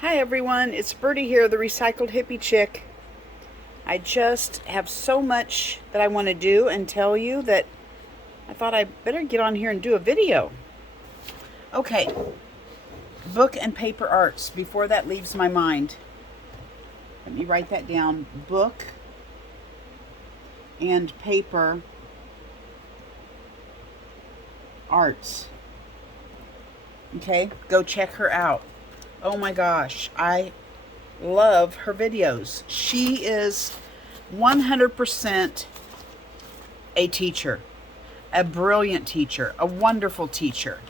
Hi everyone, it's Birdie here, the recycled hippie chick. I just have so much that I want to do and tell you that I thought I better get on here and do a video. Okay, book and paper arts. Before that leaves my mind, let me write that down. Book and paper arts. Okay, go check her out. Oh my gosh, I love her videos. She is 100% a teacher, a brilliant teacher, a wonderful teacher.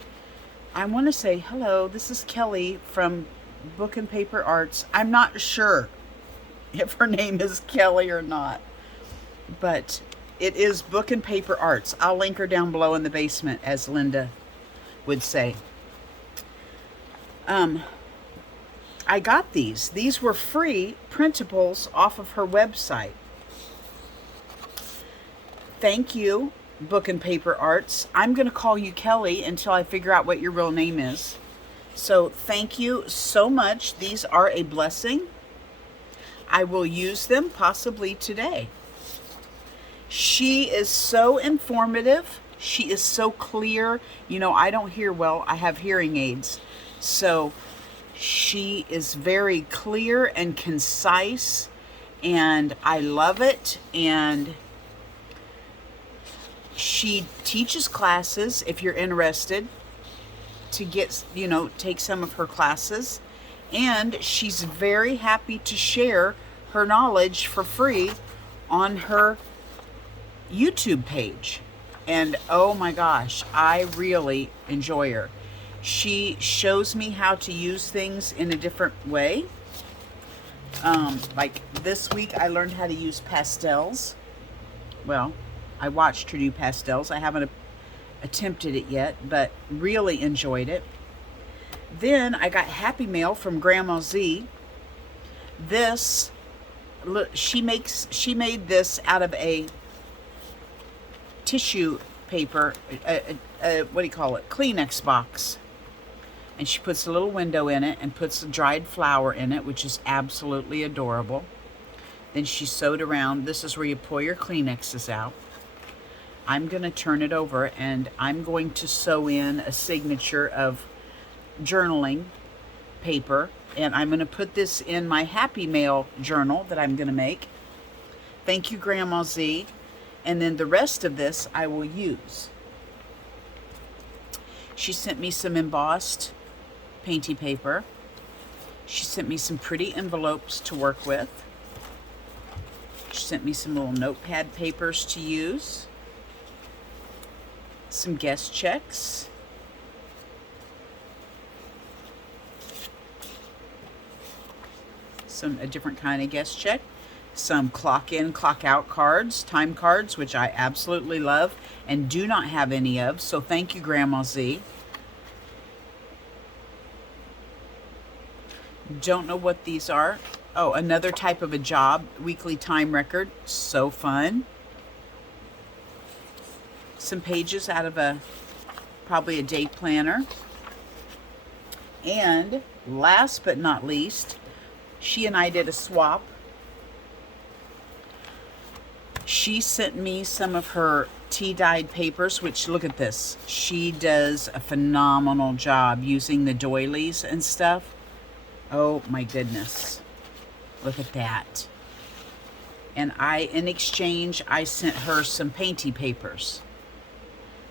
I want to say hello, this is Kelly from Book and Paper Arts. I'm not sure if her name is Kelly or not, but it is Book and Paper Arts. I'll link her down below in the basement, as Linda would say. I got these. These were free printables off of her website. Thank you, Book and Paper Arts. I'm going to call you Kelly until I figure out what your real name is. So thank you so much. These are a blessing. I will use them possibly today. She is so informative. She is so clear. You know, I don't hear well. I have hearing aids. So she is very clear and concise, and I love it. And she teaches classes if you're interested to get, take some of her classes. And she's very happy to share her knowledge for free on her YouTube page. And oh my gosh, I really enjoy her. She shows me how to use things in a different way. Like this week, I learned how to use pastels. Well, I watched her do pastels. I haven't attempted it yet, but really enjoyed it. Then I got Happy Mail from Grandma Z. This, look, she made this out of a tissue paper, what do you call it? Kleenex box. And she puts a little window in it and puts a dried flower in it, which is absolutely adorable. Then she sewed around. This is where you pull your Kleenexes out. I'm going to turn it over and I'm going to sew in a signature of journaling paper. And I'm going to put this in my Happy Mail journal that I'm going to make. Thank you, Grandma Z. And then the rest of this I will use. She sent me some embossed painty paper. She sent me some pretty envelopes to work with. She sent me some little notepad papers to use. Some guest checks. A different kind of guest check. Some clock in, clock out cards, time cards, which I absolutely love and do not have any of. So thank you, Grandma Z. Don't know what these are. Oh, another type of a job, weekly time record. So fun. Some pages out of probably a day planner. And last but not least, she and I did a swap. She sent me some of her tea-dyed papers, which, look at this. She does a phenomenal job using the doilies and stuff. Oh my goodness. Look at that. And in exchange, I sent her some painty papers.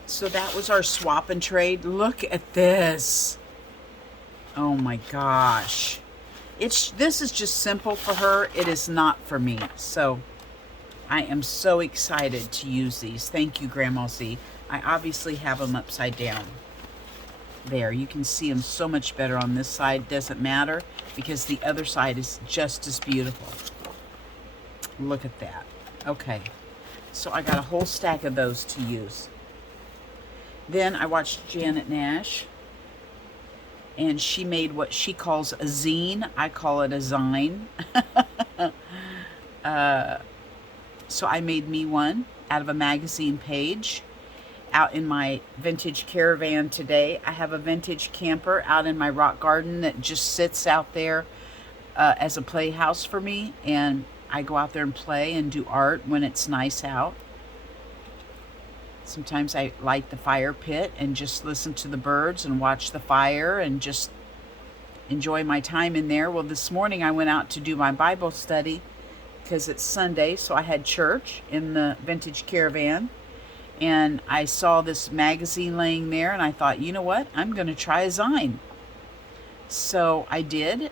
So that was our swap and trade. Look at this. Oh my gosh. This is just simple for her. It is not for me. So I am so excited to use these. Thank you, Grandma Z. I obviously have them upside down. There, you can see them so much better on this side. Doesn't matter because the other side is just as beautiful. Look at that. Okay, so I got a whole stack of those to use. Then I watched Janet Nash, and she made what she calls a zine. I call it a zine. So I made me one out of a magazine page. out in my vintage caravan today. I have a vintage camper out in my rock garden that just sits out there as a playhouse for me, and I go out there and play and do art when it's nice out. Sometimes I light the fire pit and just listen to the birds and watch the fire and just enjoy my time in there. Well, this morning I went out to do my Bible study because it's Sunday, so I had church in the vintage caravan. And I saw this magazine laying there, and I thought, you know what? I'm going to try a Zine. So I did,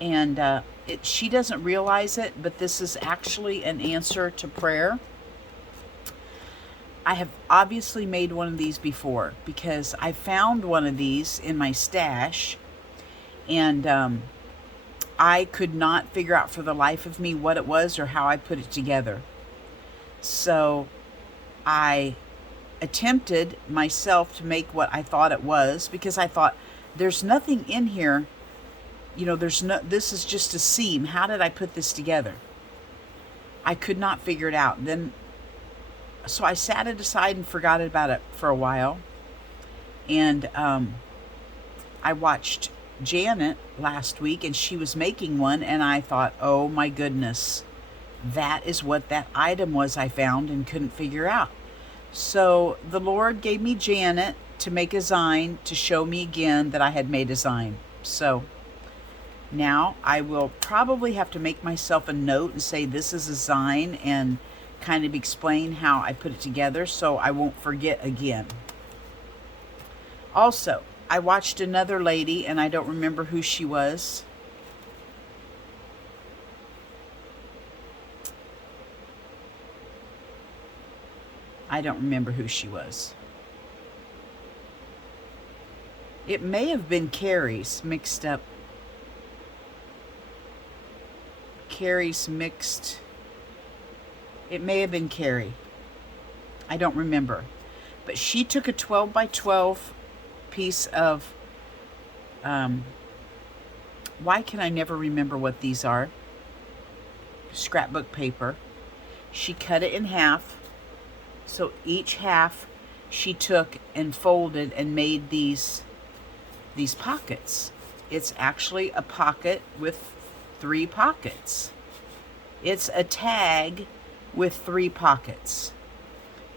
and she doesn't realize it, but this is actually an answer to prayer. I have obviously made one of these before because I found one of these in my stash, and I could not figure out for the life of me what it was or how I put it together. So I attempted myself to make what I thought it was, because I thought, there's nothing in here, this is just a seam. How did I put this together? I could not figure it out. So I sat it aside and forgot about it for a while. And I watched Janet last week, and she was making one, and I thought, oh my goodness, that is what that item was I found and couldn't figure out. So the Lord gave me Janet to make a Zine to show me again that I had made a Zine. So now I will probably have to make myself a note and say this is a Zine and kind of explain how I put it together so I won't forget again. Also, I watched another lady, and I don't remember who she was. I don't remember who she was. It may have been Carrie's mixed up. Carrie's mixed. It may have been Carrie. I don't remember. But she took a 12 by 12 piece of, why can I never remember what these are? Scrapbook paper. She cut it in half. So each half she took and folded and made these pockets. It's actually a pocket with 3 pockets. It's a tag with 3 pockets.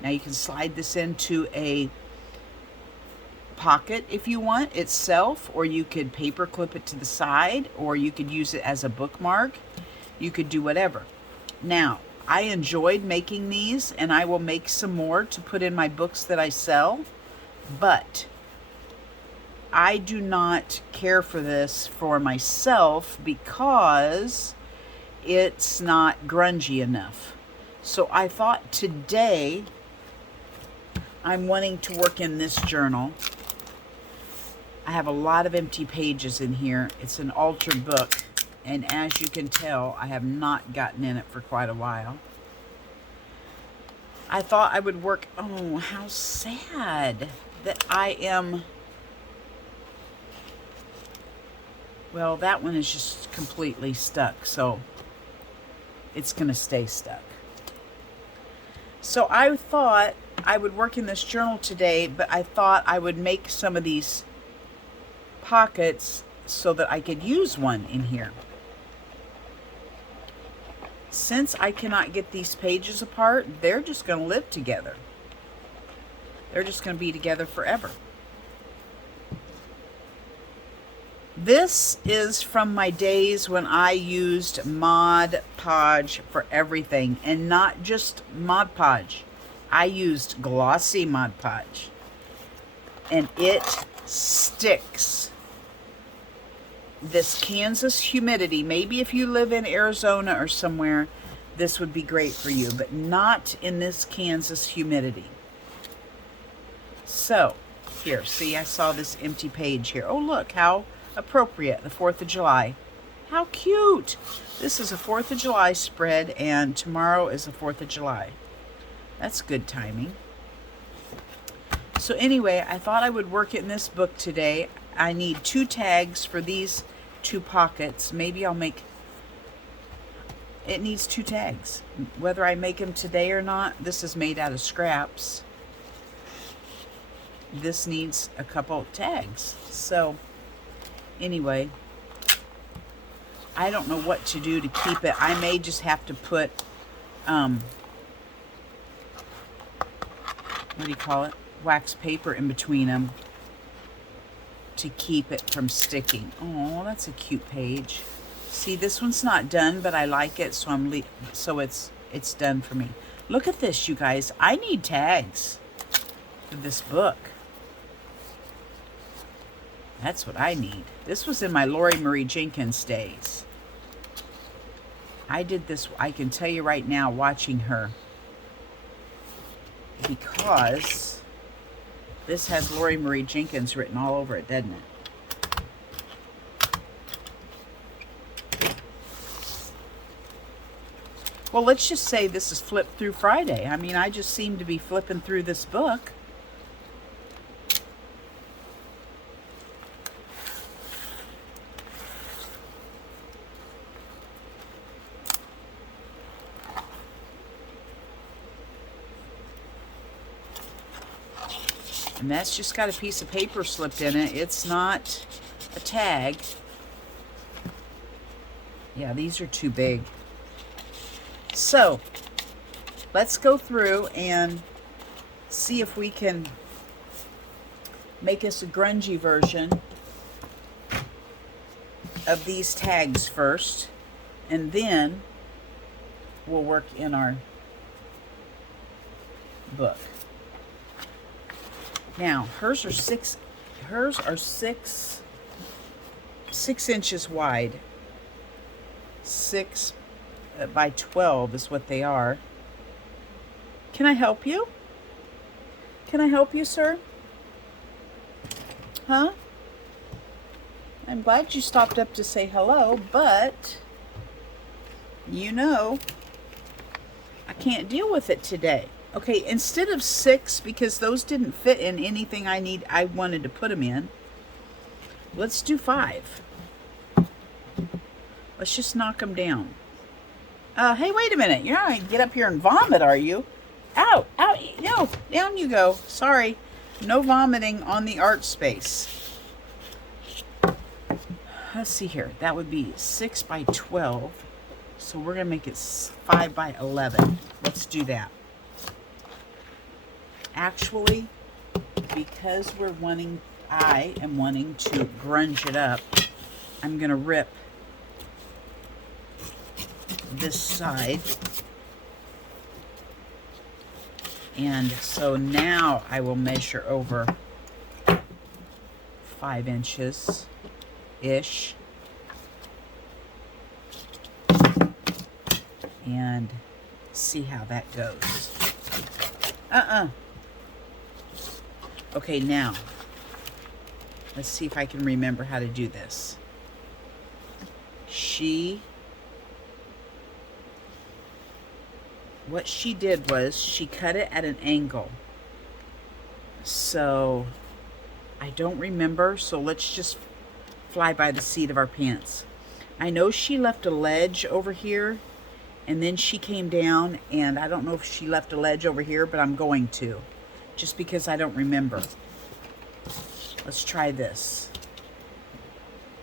Now you can slide this into a pocket if you want itself, or you could paper clip it to the side, or you could use it as a bookmark. You could do whatever. Now, I enjoyed making these, and I will make some more to put in my books that I sell, but I do not care for this for myself because it's not grungy enough. So I thought today I'm wanting to work in this journal. I have a lot of empty pages in here. It's an altered book. And as you can tell, I have not gotten in it for quite a while. I thought I would work. Oh, how sad that I am. Well, that one is just completely stuck, so it's going to stay stuck. So I thought I would work in this journal today, but I thought I would make some of these pockets so that I could use one in here. Since I cannot get these pages apart, they're just going to live together. They're just going to be together forever. This is from my days when I used Mod Podge for everything, and not just Mod Podge. I used glossy Mod Podge, and it sticks. This Kansas humidity, maybe if you live in Arizona or somewhere, this would be great for you, but not in this Kansas humidity. So, here, see, I saw this empty page here. Oh, look, how appropriate, the 4th of July. How cute! This is a 4th of July spread, and tomorrow is the 4th of July. That's good timing. So anyway, I thought I would work in this book today. I need 2 tags for these 2 pockets. Maybe I'll make, it needs 2 tags. Whether I make them today or not, this is made out of scraps. this needs a couple tags. So anyway, I don't know what to do to keep it. I may just have to put, what do you call it? Wax paper in between them to keep it from sticking. Oh, that's a cute page. See, this one's not done, but I like it, so it's done for me. Look at this, you guys. I need tags for this book. That's what I need. This was in my Lori Marie Jenkins days. I did this, I can tell you right now, watching her, because this has Lori Marie Jenkins written all over it, doesn't it? Well, let's just say this is Flip Through Friday. I mean, I just seem to be flipping through this book. And that's just got a piece of paper slipped in it. It's not a tag. Yeah, these are too big. So, let's go through and see if we can make us a grungy version of these tags first. And then we'll work in our book. Now, hers are six inches wide. 6 by 12 is what they are. Can I help you? Can I help you, sir? Huh? I'm glad you stopped up to say hello, but you know, I can't deal with it today. Okay, instead of 6, because those didn't fit in anything I wanted to put them in, let's do 5. Let's just knock them down. Hey, wait a minute. You're not going to get up here and vomit, are you? Ow, ow, no, down you go. Sorry. No vomiting on the art space. Let's see here. That would be 6 by 12. So we're going to make it 5 by 11. Let's do that. Actually, because I am wanting to grunge it up, I'm going to rip this side. And so now I will measure over 5 inches-ish. And see how that goes. Okay, now, let's see if I can remember how to do this. What she did was she cut it at an angle. So, I don't remember, so let's just fly by the seat of our pants. I know she left a ledge over here, and then she came down, and I don't know if she left a ledge over here, but I'm going to. Just because I don't remember. Let's try this.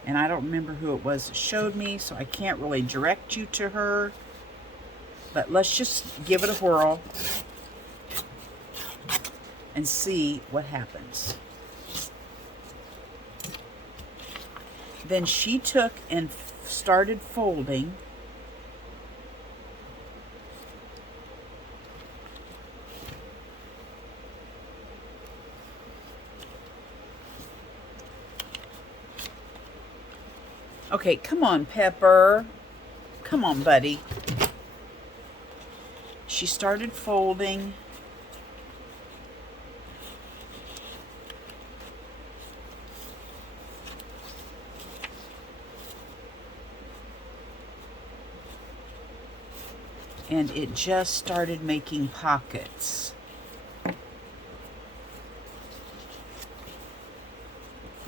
And I don't remember who it was that showed me, so I can't really direct you to her. But let's just give it a whirl and see what happens. Then she took and started folding. Okay, come on, Pepper. Come on, buddy. She started folding. And it just started making pockets.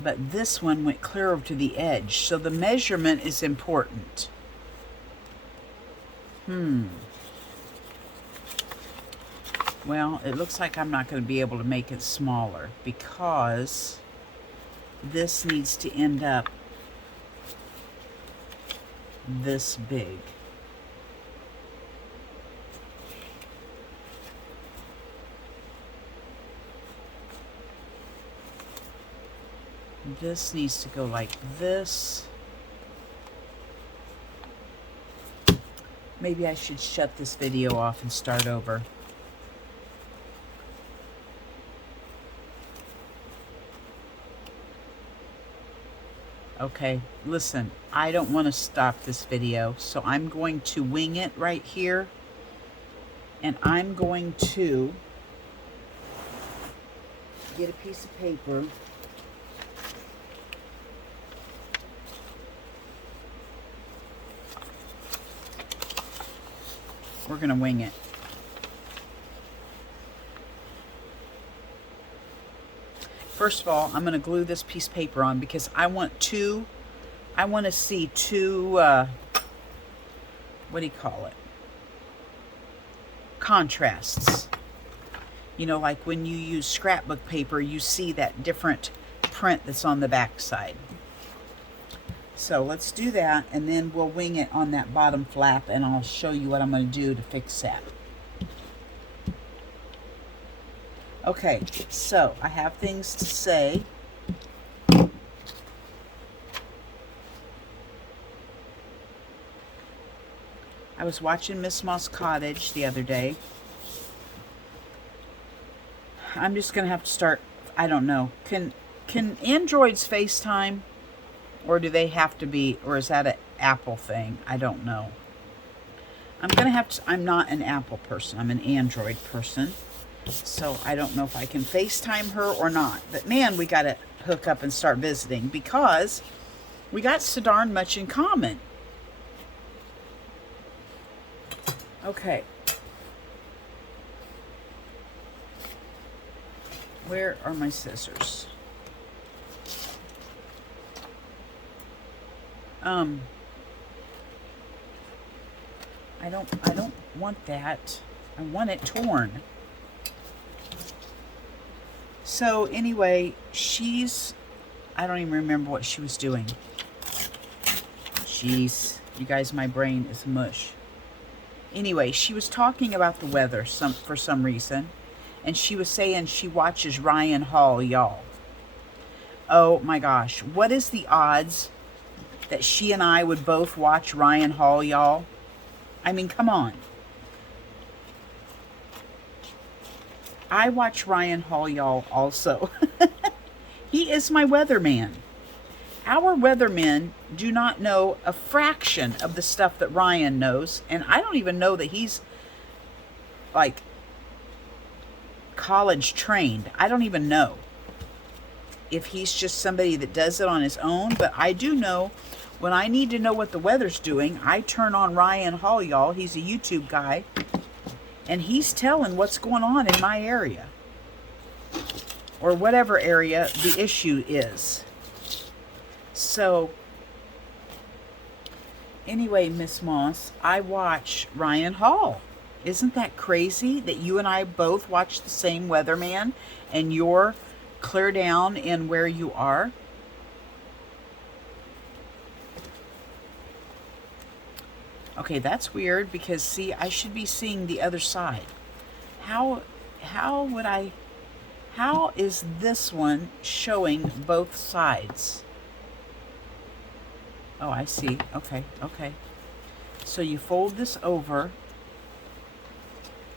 But this one went clear over to the edge, so the measurement is important. Well, it looks like I'm not going to be able to make it smaller because this needs to end up this big. This needs to go like this. Maybe I should shut this video off and start over. Okay, listen, I don't want to stop this video, so I'm going to wing it right here. And I'm going to get a piece of paper. We're going to wing it. First of all, I'm going to glue this piece of paper on because I want to see two, what do you call it? Contrasts. You know, like when you use scrapbook paper, you see that different print that's on the back side. So let's do that, and then we'll wing it on that bottom flap, and I'll show you what I'm going to do to fix that. Okay, so I have things to say. I was watching Miss Moss Cottage the other day. I'm just going to have to start, I don't know. Can Androids FaceTime? Or do they have to be, or is that an Apple thing? I don't know. I'm going to have to, I'm not an Apple person. I'm an Android person. So I don't know if I can FaceTime her or not. But man, we got to hook up and start visiting because we got so darn much in common. Okay. Where are my scissors? I don't want that. I want it torn. So anyway, I don't even remember what she was doing. Jeez, you guys, my brain is mush. Anyway, she was talking about the weather for some reason, and she was saying she watches Ryan Hall, y'all. Oh my gosh, what is the odds that she and I would both watch Ryan Hall, y'all? I mean, come on. I watch Ryan Hall, y'all, also. He is my weatherman. Our weathermen do not know a fraction of the stuff that Ryan knows, and I don't even know that he's, like, college trained. I don't even know if he's just somebody that does it on his own, but I do know when I need to know what the weather's doing, I turn on Ryan Hall, y'all. He's a YouTube guy, and he's telling what's going on in my area, or whatever area the issue is. So, anyway, Miss Moss, I watch Ryan Hall. Isn't that crazy that you and I both watch the same weatherman, and you're clear down in where you are? Okay, that's weird because, see, I should be seeing the other side. How is this one showing both sides? Oh, I see. Okay, okay. So you fold this over,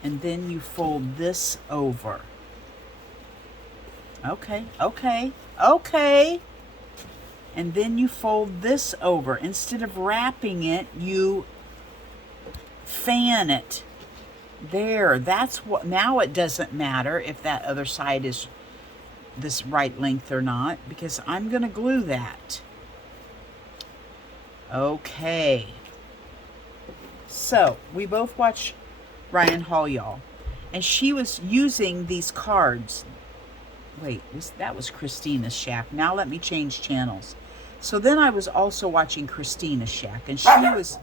and then you fold this over. Okay, okay, okay. And then you fold this over. Instead of wrapping it, you fan it. There, that's what, now it doesn't matter if that other side is this right length or not, because I'm going to glue that. Okay. So, we both watch Ryan Hall, y'all. And she was using these cards. Wait, that was Christina's Shack. Now let me change channels. So then I was also watching Christina's Shack, and she was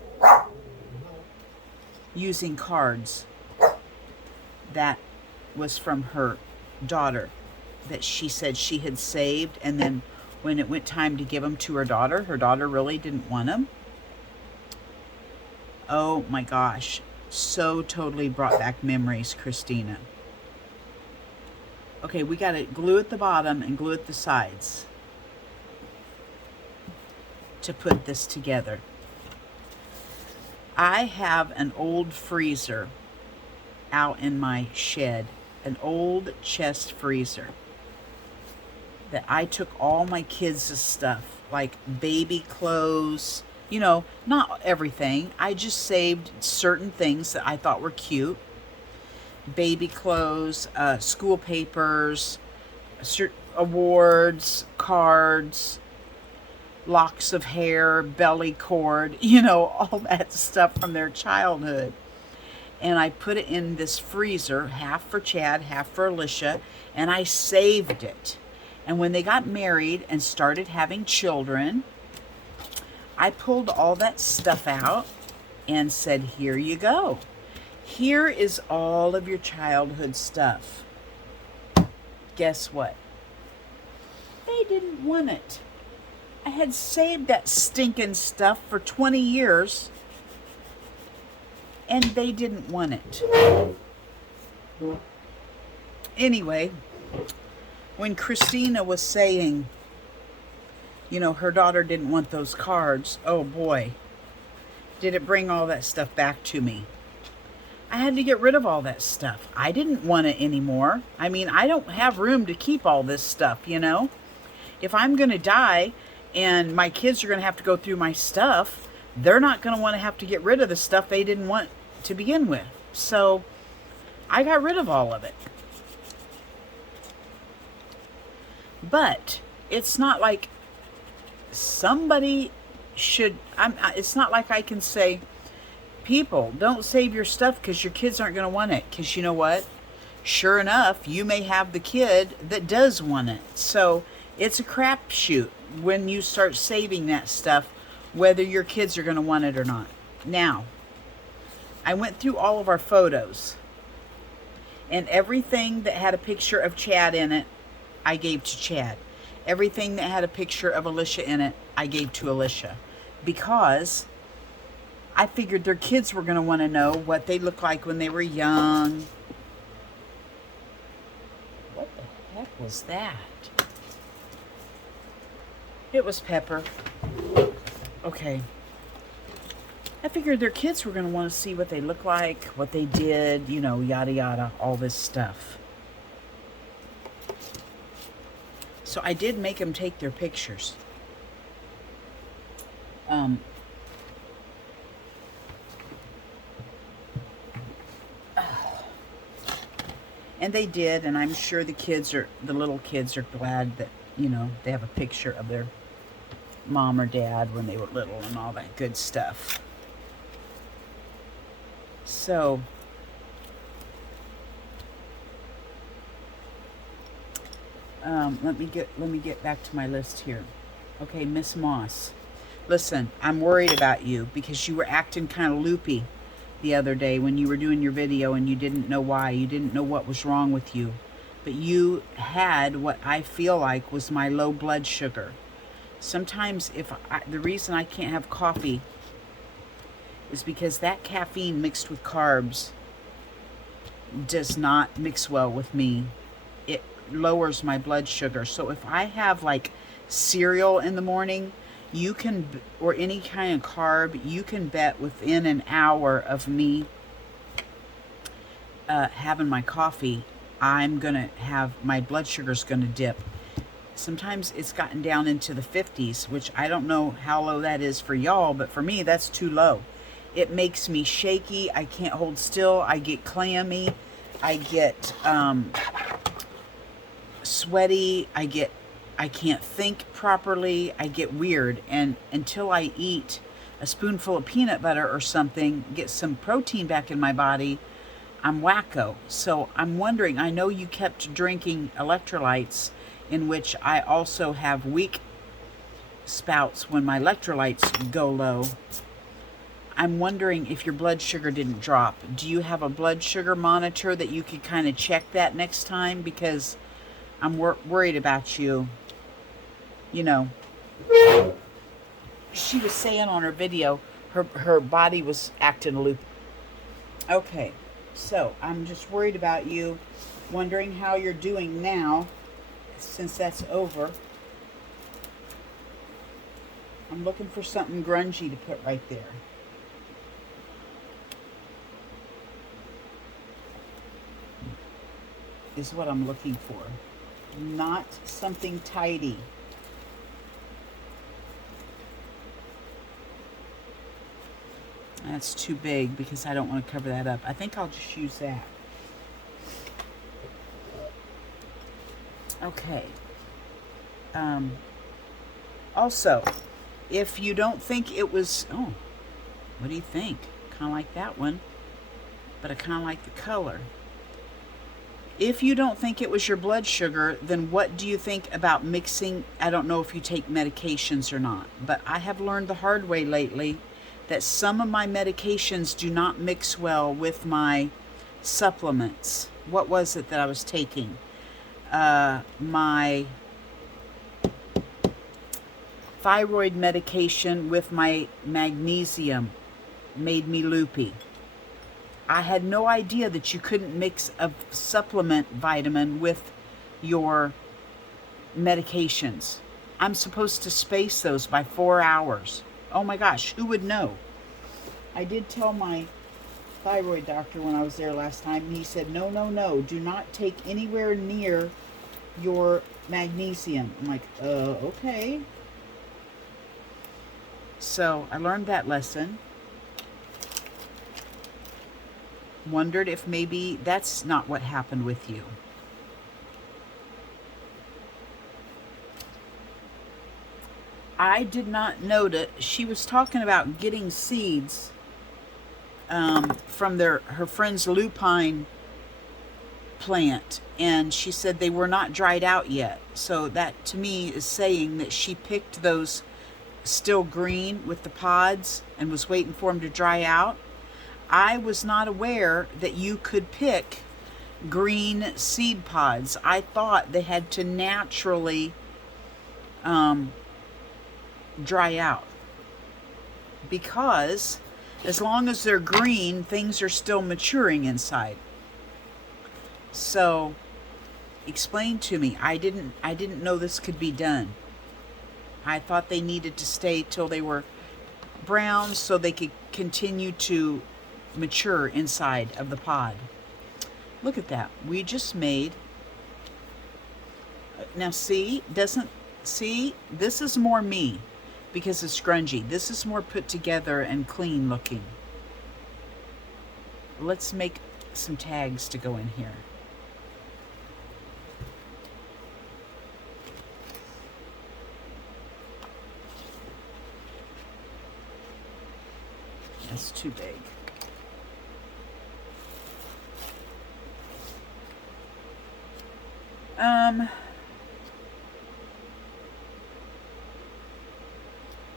using cards that was from her daughter that she said she had saved, and then when it went time to give them to her daughter really didn't want them. Oh my gosh, so totally brought back memories, Christina. Okay, we got to glue at the bottom and glue at the sides to put this together. I have an old freezer out in my shed, an old chest freezer that I took all my kids' stuff, like baby clothes, you know, not everything. I just saved certain things that I thought were cute. Baby clothes, school papers, awards, cards, locks of hair, belly cord, you know, all that stuff from their childhood. And I put it in this freezer, half for Chad, half for Alicia, and I saved it. And when they got married and started having children, I pulled all that stuff out and said, here you go. Here is all of your childhood stuff. Guess what? They didn't want it. I had saved that stinking stuff for 20 years, and they didn't want it. Anyway, when Christina was saying, you know, her daughter didn't want those cards, oh boy, did it bring all that stuff back to me. I had to get rid of all that stuff. I didn't want it anymore. I mean, I don't have room to keep all this stuff, you know. If I'm going to die and my kids are going to have to go through my stuff, they're not going to want to have to get rid of the stuff they didn't want to begin with. So I got rid of all of it. But it's not like somebody should, it's not like I can say, people, don't save your stuff because your kids aren't going to want it. Because you know what? Sure enough, you may have the kid that does want it. So it's a crapshoot when you start saving that stuff, whether your kids are going to want it or not. Now, I went through all of our photos, and everything that had a picture of Chad in it, I gave to Chad. Everything that had a picture of Alicia in it, I gave to Alicia. Because I figured their kids were going to want to know what they looked like when they were young. What the heck was that? It was Pepper. Okay. I figured their kids were going to want to see what they look like, what they did, you know, yada yada, all this stuff. So I did make them take their pictures. And they did, and I'm sure the little kids are glad that, you know, they have a picture of their mom or dad when they were little and all that good stuff. So, let me get back to my list here. Okay, Miss Moss. Listen, I'm worried about you because you were acting kind of loopy the other day when you were doing your video and you didn't know why. You didn't know what was wrong with you. But you had what I feel like was my low blood sugar. Sometimes the reason I can't have coffee is because that caffeine mixed with carbs does not mix well with me. It lowers my blood sugar. So if I have like cereal in the morning, you can, or any kind of carb, you can bet within an hour of me having my coffee, I'm going to have, my blood sugar's going to dip. Sometimes it's gotten down into the 50s, which I don't know how low that is for y'all, but for me, that's too low. It makes me shaky. I can't hold still. I get clammy. I get sweaty. I can't think properly. I get weird. And until I eat a spoonful of peanut butter or something, get some protein back in my body, I'm wacko. So I'm wondering, I know you kept drinking electrolytes, in which I also have weak spouts when my electrolytes go low. I'm wondering if your blood sugar didn't drop. Do you have a blood sugar monitor that you could kind of check that next time? Because I'm worried about you. You know, she was saying on her video, her body was acting a loop. Okay, so I'm just worried about you, wondering how you're doing now, since that's over. I'm looking for something grungy to put right there. Is what I'm looking for. Not something tidy. That's too big because I don't want to cover that up. I think I'll just use that. Okay. Also, if you don't think it was... Oh, what do you think? Kind of like that one, but I kind of like the color. If you don't think it was your blood sugar, then what do you think about mixing? I don't know if you take medications or not, but I have learned the hard way lately that some of my medications do not mix well with my supplements. What was it that I was taking? My thyroid medication with my magnesium made me loopy. I had no idea that you couldn't mix a supplement vitamin with your medications. I'm supposed to space those by 4 hours. Oh my gosh, who would know? I did tell my thyroid doctor when I was there last time, and he said, no, no, no, do not take anywhere near your magnesium. I'm like, okay. So I learned that lesson. Wondered if maybe that's not what happened with you. I did not know that she was talking about getting seeds from her friend's lupine plant, and she said they were not dried out yet. So that to me is saying that she picked those still green with the pods and was waiting for them to dry out. I was not aware that you could pick green seed pods. I thought they had to naturally dry out, because as long as they're green, things are still maturing inside. So explain to me. I didn't know this could be done. I thought they needed to stay till they were brown so they could continue to mature inside of the pod. Look at that. We just made... Now see, this is more me because it's grungy. This is more put together and clean looking. Let's make some tags to go in here. That's too big.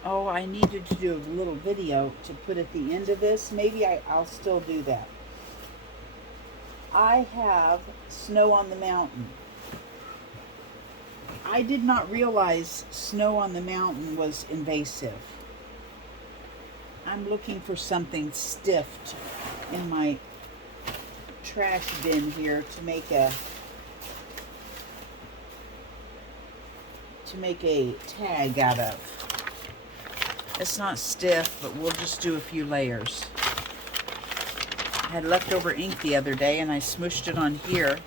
Oh, I needed to do a little video to put at the end of this. Maybe I'll still do that. I have snow on the mountain. I did not realize snow on the mountain was invasive. I'm looking for something stiff in my trash bin here to make a tag out of. It's not stiff, but we'll just do a few layers. I had leftover ink the other day and I smooshed it on here.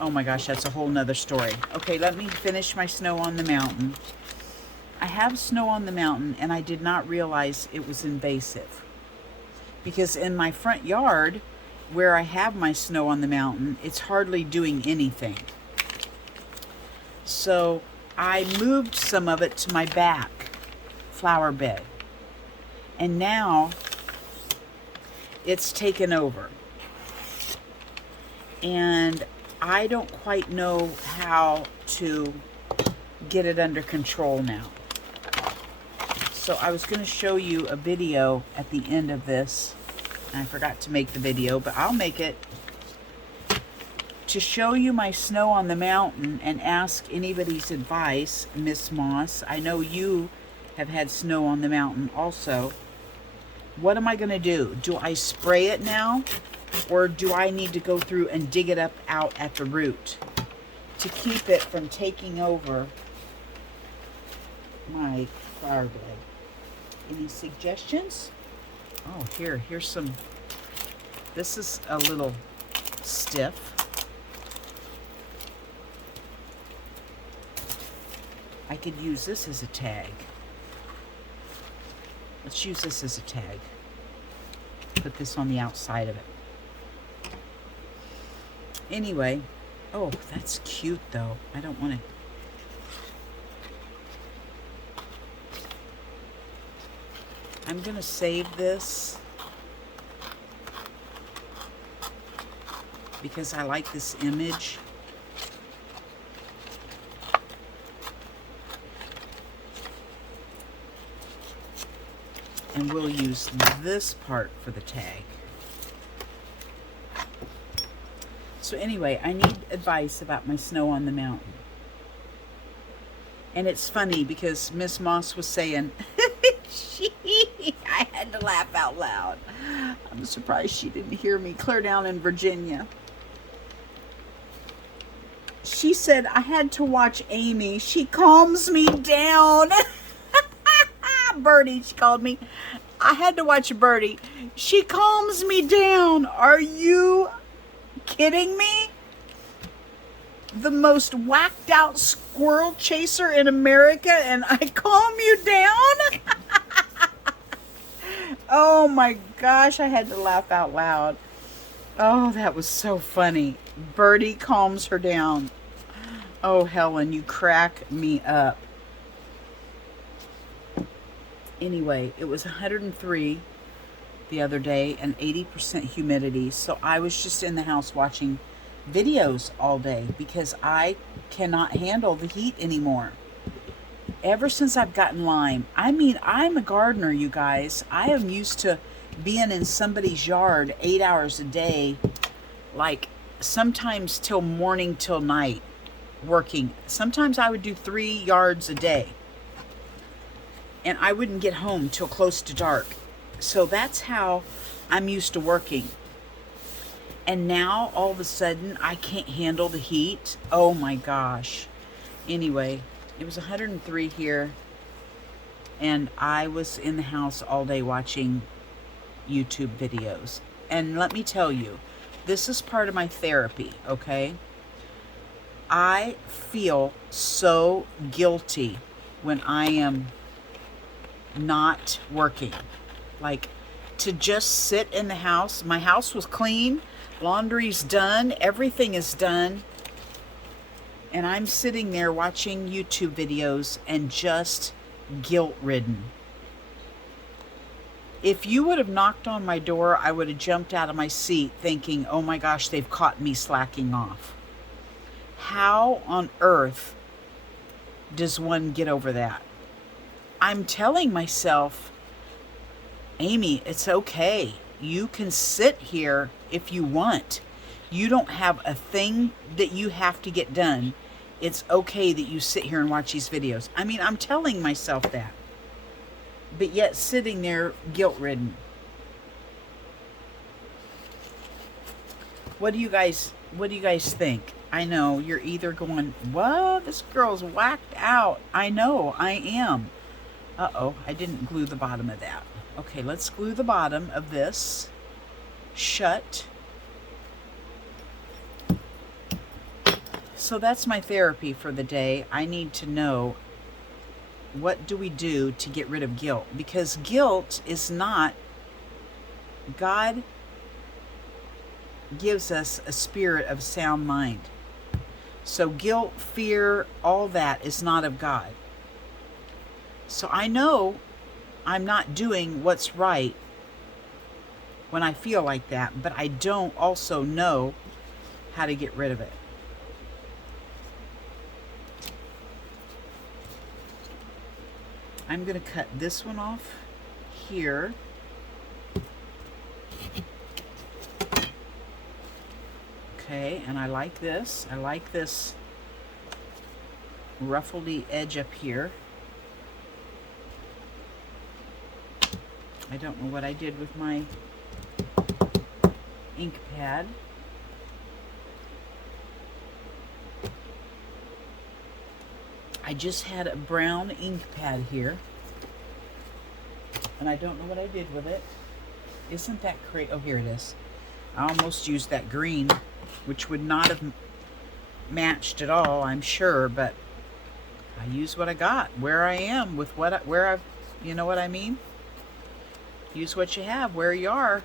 Oh my gosh, that's a whole nother story. Okay, let me finish my snow on the mountain. I have snow on the mountain and I did not realize it was invasive. Because in my front yard, where I have my snow on the mountain, it's hardly doing anything. So I moved some of it to my back flower bed, and now it's taken over, and I don't quite know how to get it under control now. So So I was going to show you a video at the end of this. I forgot to make the video, but I'll make it to show you my snow on the mountain and ask anybody's advice, Miss Moss. I know you have had snow on the mountain also. What am I going to do? Do I spray it now, or do I need to go through and dig it up out at the root to keep it from taking over my flower bed? Any suggestions? Oh, here's some. This is a little stiff. I could use this as a tag. Let's use this as a tag. Put this on the outside of it. Anyway, oh, that's cute though. I don't want to. I'm going to save this because I like this image. And we'll use this part for the tag. So anyway, I need advice about my snow on the mountain. And it's funny because Miss Moss was saying, I had to laugh out loud. I'm surprised she didn't hear me clear down in Virginia. She said, I had to watch Amy. She calms me down. Birdie, she called me. I had to watch Birdie. She calms me down. Are you kidding me? The most whacked out squirrel chaser in America, and I calm you down? Oh my gosh, I had to laugh out loud. Oh, that was so funny. Birdie calms her down. Oh, Helen, you crack me up. Anyway, it was 103 the other day and 80% humidity. So I was just in the house watching videos all day because I cannot handle the heat anymore. Ever since I've gotten Lyme, I mean, I'm a gardener, you guys. I am used to being in somebody's yard 8 hours a day, like sometimes till morning till night working. Sometimes I would do 3 yards a day. And I wouldn't get home till close to dark. So that's how I'm used to working. And now, all of a sudden, I can't handle the heat. Oh my gosh. Anyway, it was 103 here. And I was in the house all day watching YouTube videos. And let me tell you, this is part of my therapy, okay? I feel so guilty when I am not working. Like, to just sit in the house. My house was clean, laundry's done, everything is done, and I'm sitting there watching YouTube videos and just guilt-ridden. If you would have knocked on my door, I would have jumped out of my seat thinking, oh my gosh, they've caught me slacking off. How on earth does one get over that? I'm telling myself, Amy, it's okay. You can sit here if you want. You don't have a thing that you have to get done. It's okay that you sit here and watch these videos. I mean, I'm telling myself that. But yet sitting there guilt-ridden. What do you guys think? I know you're either going, what? This girl's whacked out. I know, I am. Uh-oh, I didn't glue the bottom of that. Okay, let's glue the bottom of this shut. So that's my therapy for the day. I need to know, what do we do to get rid of guilt? Because guilt is not, God gives us a spirit of sound mind. So guilt, fear, all that is not of God. So I know I'm not doing what's right when I feel like that, but I don't also know how to get rid of it. I'm going to cut this one off here. Okay, and I like this. I like this ruffledy edge up here. I don't know what I did with my ink pad. I just had a brown ink pad here, and I don't know what I did with it. Isn't that crazy? Oh, here it is. I almost used that green, which would not have matched at all, I'm sure, but I use what I got, where I am, with what where I've, you know what I mean? Use what you have, where you are.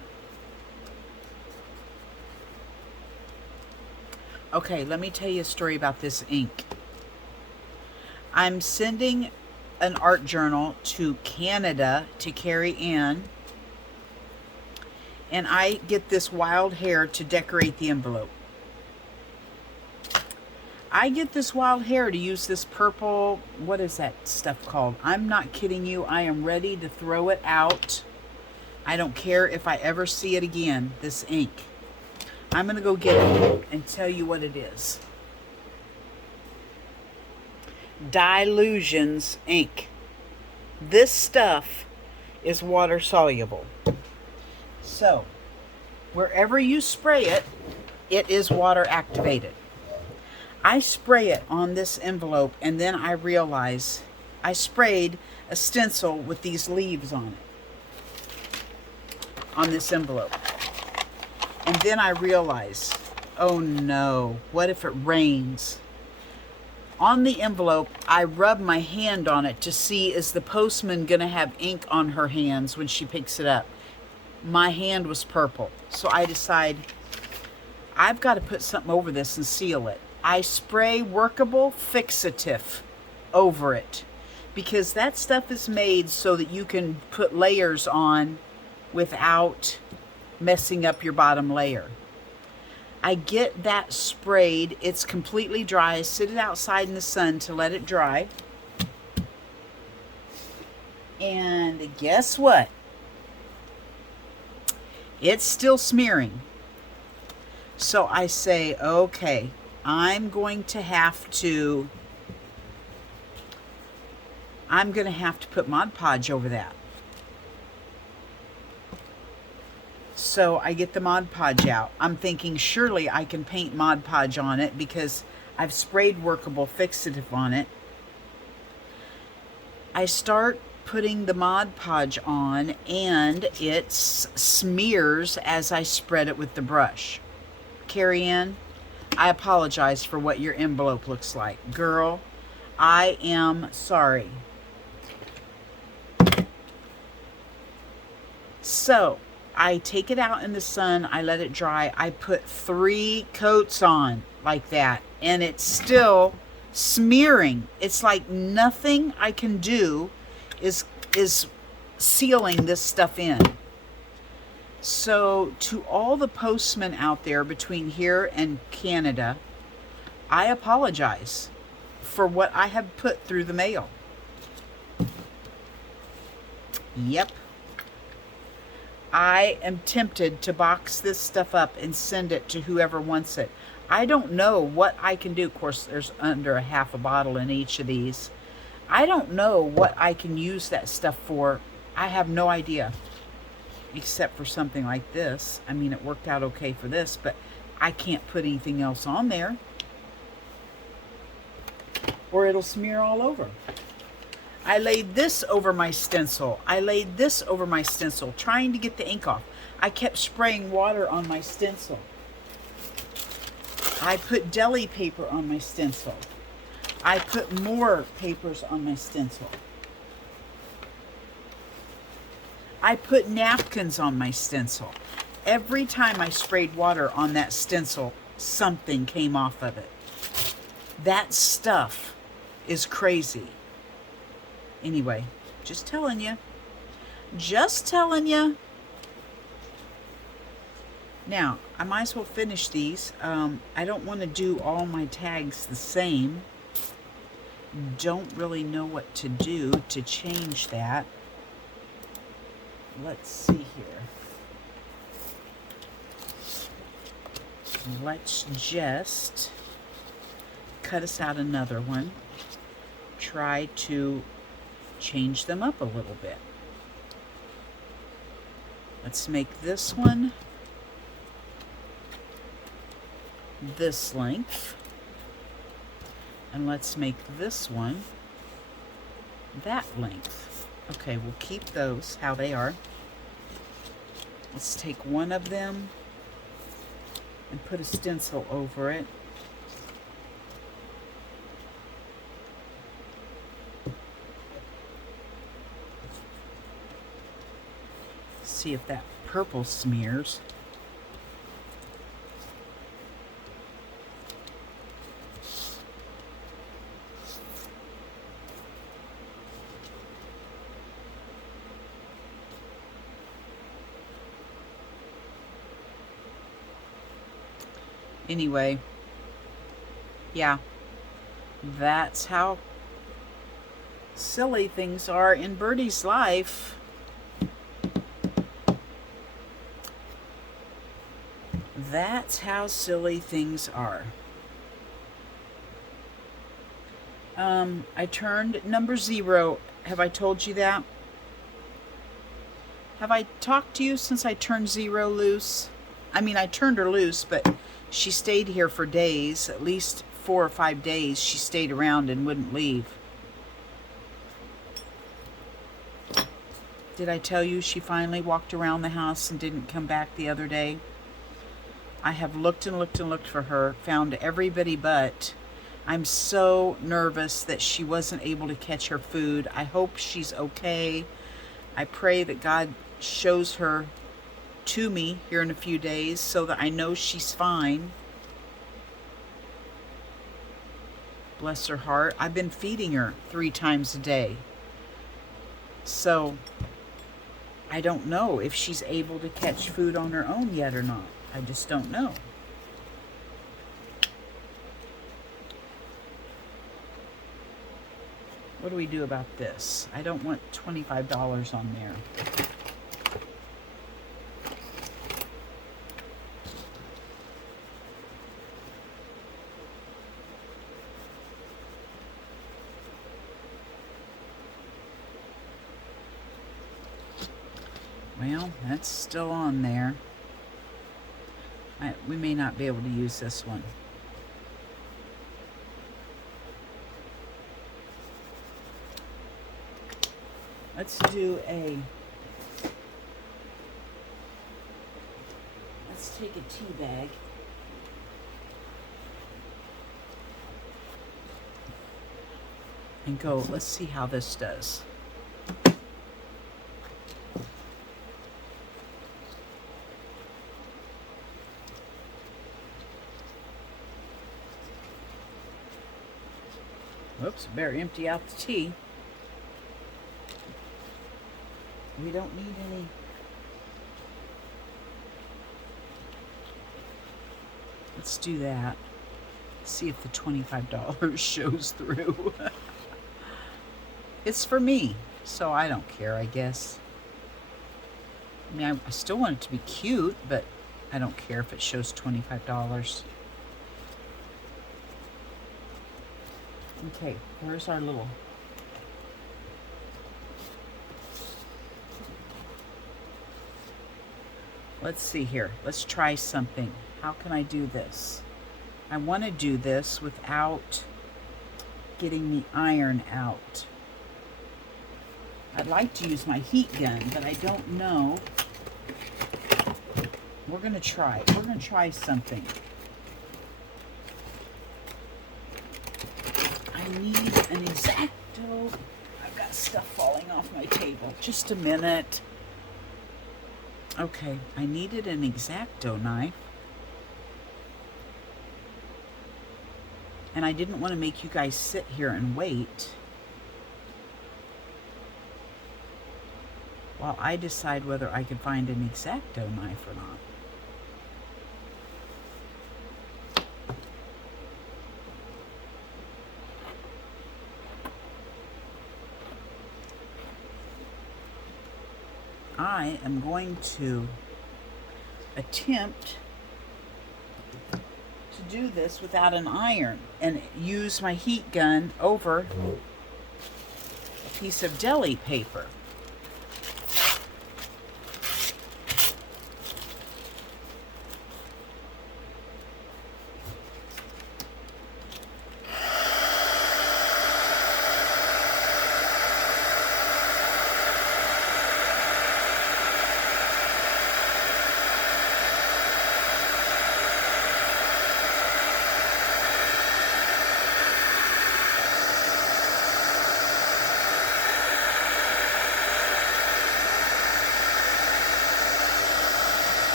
Okay, let me tell you a story about this ink. I'm sending an art journal to Canada to carry in, and I get this wild hair to decorate the envelope. I get this wild hair to use this purple, what is that stuff called? I'm not kidding you. I am ready to throw it out. I don't care if I ever see it again, this ink. I'm going to go get it and tell you what it is. Dilutions ink. This stuff is water soluble. So, wherever you spray it, it is water activated. I spray it on this envelope, and then I realize I sprayed a stencil with these leaves on it, on this envelope. And then I realize, oh no, what if it rains? On the envelope, I rub my hand on it to see, is the postman going to have ink on her hands when she picks it up? My hand was purple. So I decide, I've got to put something over this and seal it. I spray workable fixative over it, because that stuff is made so that you can put layers on without messing up your bottom layer. I get that sprayed. It's completely dry. I sit it outside in the sun to let it dry. And guess what? It's still smearing. So I say, okay, I'm going to have to put Mod Podge over that. So I get the Mod Podge out. I'm thinking surely I can paint Mod Podge on it because I've sprayed workable fixative on it. I start putting the Mod Podge on, and it smears as I spread it with the brush. Carrie Ann, I apologize for what your envelope looks like. Girl, I am sorry. So I take it out in the sun, I let it dry, I put 3 coats on like that, and it's still smearing. It's like nothing I can do is sealing this stuff in. So to all the postmen out there between here and Canada, I apologize for what I have put through the mail. Yep. I am tempted to box this stuff up and send it to whoever wants it. I don't know what I can do. Of course, there's under a half a bottle in each of these. I don't know what I can use that stuff for. I have no idea. Except for something like this. I mean, it worked out okay for this, but I can't put anything else on there, or it'll smear all over. I laid this over my stencil. I laid this over my stencil, trying to get the ink off. I kept spraying water on my stencil. I put deli paper on my stencil. I put more papers on my stencil. I put napkins on my stencil. Every time I sprayed water on that stencil, something came off of it. That stuff is crazy. Anyway, just telling you. Just telling you. Now, I might as well finish these. I don't want to do all my tags the same. don't really know what to do to change that. Let's see here. Let's just cut us out another one. Try to change them up a little bit. Let's make this one this length. And let's make this one that length. Okay, we'll keep those how they are. Let's take one of them and put a stencil over it. See if that purple smears. Anyway, yeah, that's how silly things are in Birdie's life. That's how silly things are. I turned number 0. Have I told you that? Have I talked to you since I turned 0 loose? I mean, I turned her loose, but she stayed here for days, at least 4 or 5 days. She stayed around and wouldn't leave. Did I tell you she finally walked around the house and didn't come back the other day? I have looked and looked and looked for her, found everybody but. I'm so nervous that she wasn't able to catch her food. I hope she's okay. I pray that God shows her to me here in a few days so that I know she's fine. Bless her heart. I've been feeding her 3 times a day. So I don't know if she's able to catch food on her own yet or not. I just don't know. What do we do about this? I don't want $25 on there. Well, that's still on there. We may not be able to use this one. Let's take a tea bag. And go, let's see how this does. Whoops, better empty out the tea. We don't need any. Let's do that. See if the $25 shows through. It's for me, so I don't care, I guess. I mean, I still want it to be cute, but I don't care if it shows $25. Okay, where's our little... Let's see here. Let's try something. How can I do this? I want to do this without getting the iron out. I'd like to use my heat gun, but I don't know. We're going to try. We're going to try something. I need an X-Acto. I've got stuff falling off my table. Just a minute. Okay, I needed an X-Acto knife. And I didn't want to make you guys sit here and wait while I decide whether I could find an X-Acto knife or not. I am going to attempt to do this without an iron and use my heat gun over a piece of deli paper.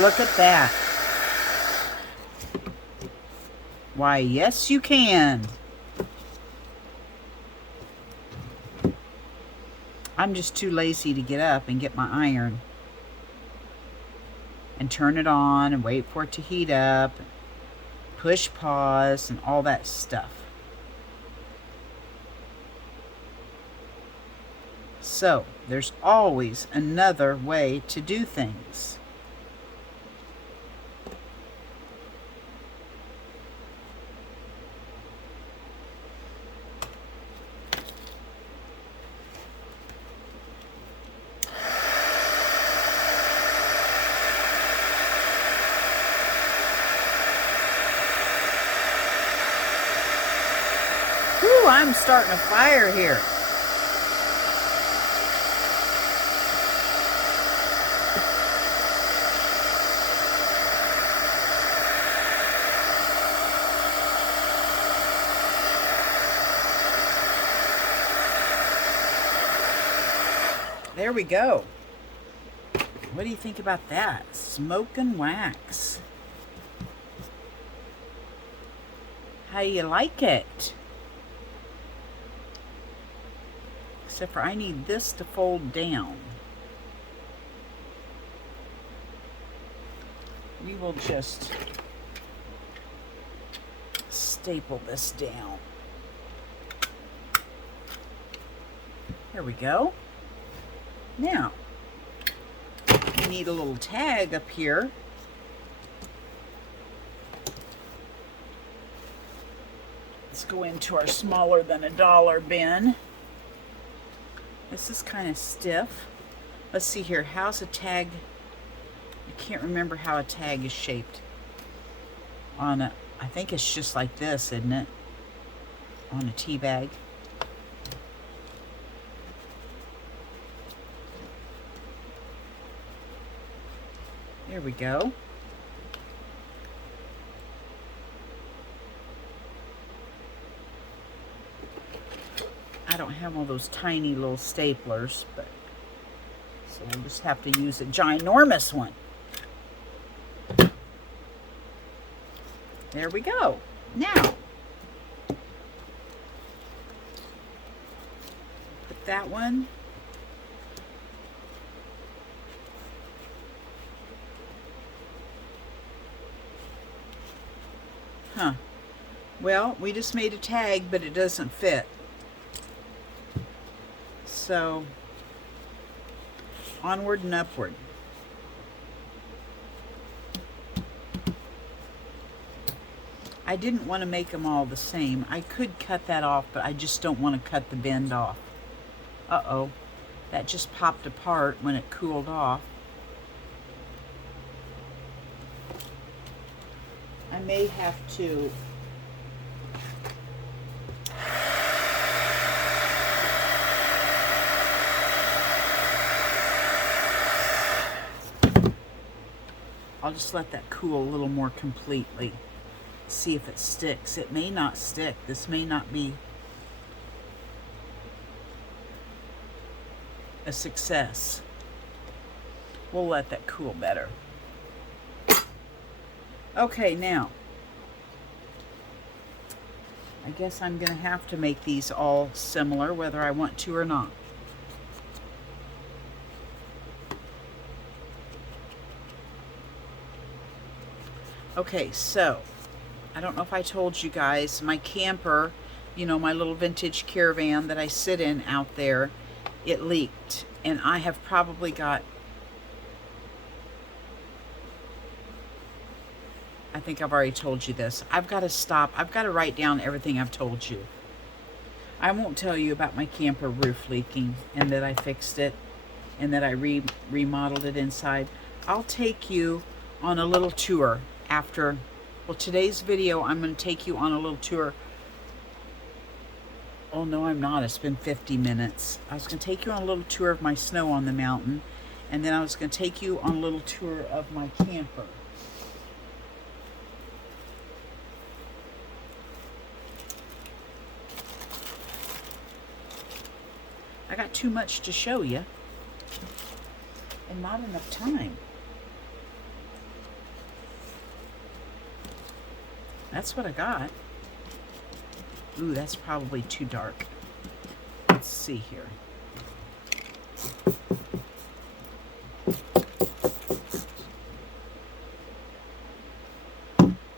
Look at that. Why, yes, you can. I'm just too lazy to get up and get my iron and turn it on and wait for it to heat up, push pause, and all that stuff. So, there's always another way to do things. Whew, I'm starting a fire here. There we go. What do you think about that? Smoke and wax. How you like it? Except for I need this to fold down. We will just staple this down. There we go. Now, we need a little tag up here. Let's go into our smaller than $1 bin. This is kind of stiff. Let's see here. How's a tag? I can't remember how a tag is shaped. On a, I think it's just like this, isn't it? On a tea bag. There we go. I don't have all those tiny little staplers, but so we'll just have to use a ginormous one. There we go. Now, put that one. Huh. Well, we just made a tag, but it doesn't fit. So, onward and upward. I didn't want to make them all the same. I could cut that off, but I just don't want to cut the bend off. Uh-oh. That just popped apart when it cooled off. I may have to I'll just let that cool a little more completely. See if it sticks. It may not stick. This may not be a success. We'll let that cool better. Okay, now, I guess I'm going to have to make these all similar, whether I want to or not. Okay, so I don't know if I told you guys, my camper, you know, my little vintage caravan that I sit in out there, it leaked. And I have probably got, I think I've already told you this. I've got to stop. I've got to write down everything I've told you. I won't tell you about my camper roof leaking and that I fixed it and that I remodeled it inside. I'll take you on a little tour after, well, today's video, I'm going to take you on a little tour. Oh, no, I'm not. It's been 50 minutes. I was going to take you on a little tour of my snow on the mountain, and then I was going to take you on a little tour of my camper. I got too much to show you and not enough time. That's what I got. Ooh, that's probably too dark. Let's see here.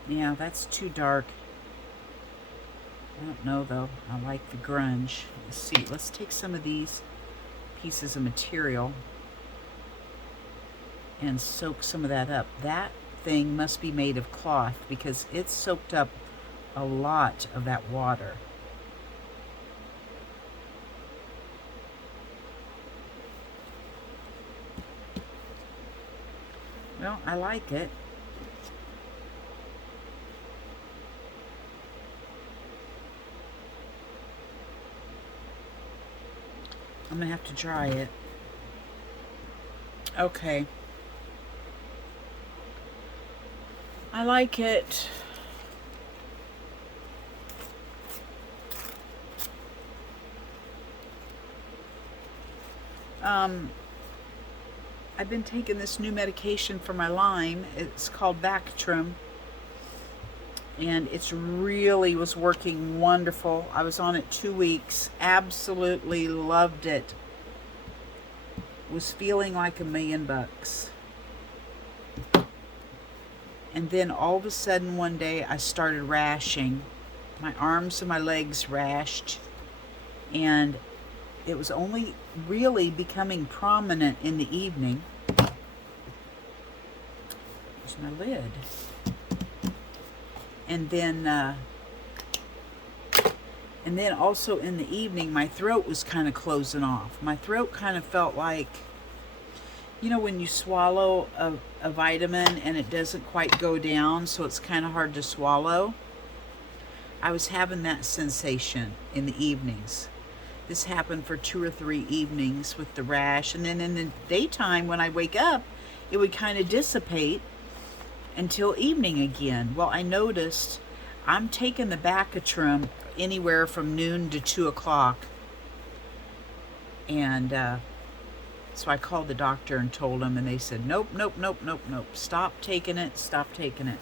Yeah, that's too dark. I don't know though. I like the grunge. Let's see. Let's take some of these pieces of material and soak some of that up. That thing must be made of cloth because it's soaked up a lot of that water. Well, I like it. I'm gonna have to dry it. Okay. I like it. I've been taking this new medication for my Lyme. It's called Bactrim. And it's really was working wonderful. I was on it 2 weeks. Absolutely loved it. Was feeling like $1,000,000. And then all of a sudden one day I started rashing. My arms and my legs rashed. And it was only really becoming prominent in the evening. There's my lid. And then also in the evening, my throat was kind of closing off. My throat kind of felt like, you know, when you swallow a vitamin and it doesn't quite go down, so it's kind of hard to swallow. I was having that sensation in the evenings. This happened for 2 or 3 evenings with the rash. And then in the daytime, when I wake up, it would kind of dissipate until evening again. Well, I noticed I'm taking the Bactrim anywhere from noon to 2 o'clock. And so I called the doctor and told them, and they said, nope, nope, nope, nope, nope. Stop taking it, stop taking it.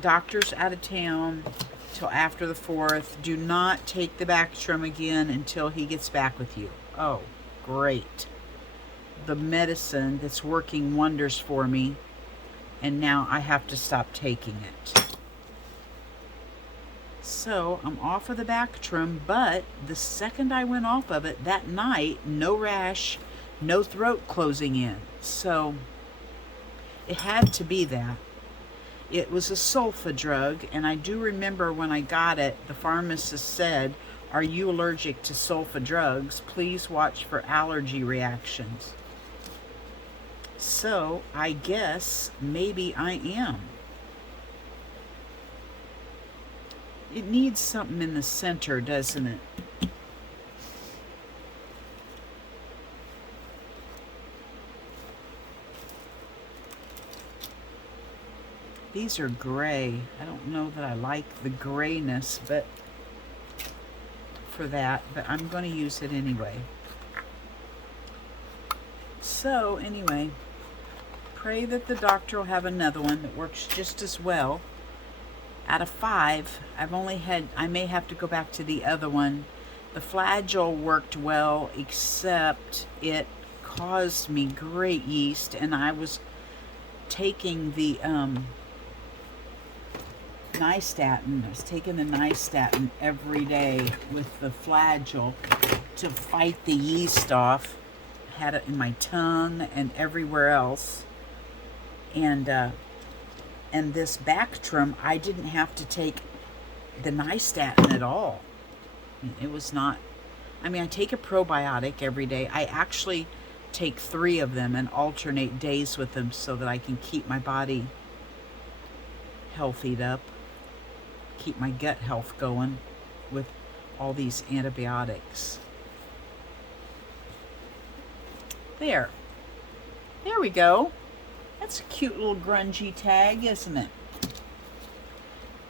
Doctor's out of town till after the 4th. Do not take the Bactrim again until he gets back with you. Oh, great. The medicine that's working wonders for me. And now I have to stop taking it. So I'm off of the Bactrim, but the second I went off of it that night, no rash, no throat closing in. So it had to be that. It was a sulfa drug, and I do remember when I got it, the pharmacist said, "Are you allergic to sulfa drugs? Please watch for allergy reactions." So I guess maybe I am. It needs something in the center, doesn't it? These are gray. I don't know that I like the grayness, but for that, but I'm going to use it anyway. So anyway, pray that the doctor will have another one that works just as well. Out of 5, I may have to go back to the other one. The Flagyl worked well, except it caused me great yeast, and I was taking the nystatin. I was taking the nystatin every day with the Flagyl to fight the yeast off. Had it in my tongue and everywhere else. And this Bactrim, I didn't have to take the nystatin at all. It was not, I mean, I take a probiotic every day. I actually take 3 of them and alternate days with them so that I can keep my body healthied up, keep my gut health going with all these antibiotics. There we go. That's a cute little grungy tag, isn't it?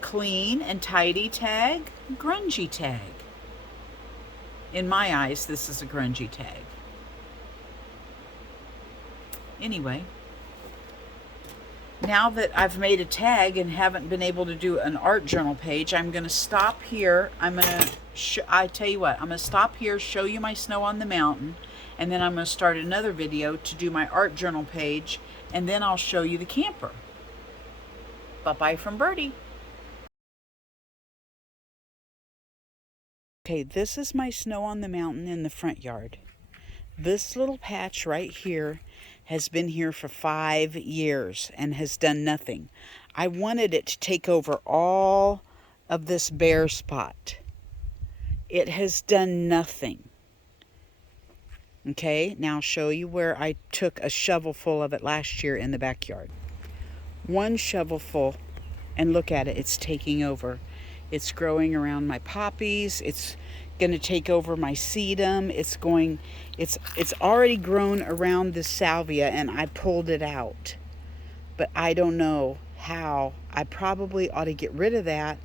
Clean and tidy tag, grungy tag. In my eyes, this is a grungy tag. Anyway, now that I've made a tag and haven't been able to do an art journal page, I'm going to stop here. I tell you what, I'm going to stop here, show you my snow on the mountain, and then I'm going to start another video to do my art journal page, and then I'll show you the camper. Bye-bye from Birdie. Okay, this is my snow on the mountain in the front yard. This little patch right here has been here for 5 years and has done nothing. I wanted it to take over all of this bare spot. It has done nothing. Okay, now I'll show you where I took a shovelful of it last year in the backyard. 1 shovelful, and look at it, it's taking over. It's growing around my poppies. It's going to take over my sedum. It's already grown around the salvia, and I pulled it out. But I don't know how. I probably ought to get rid of that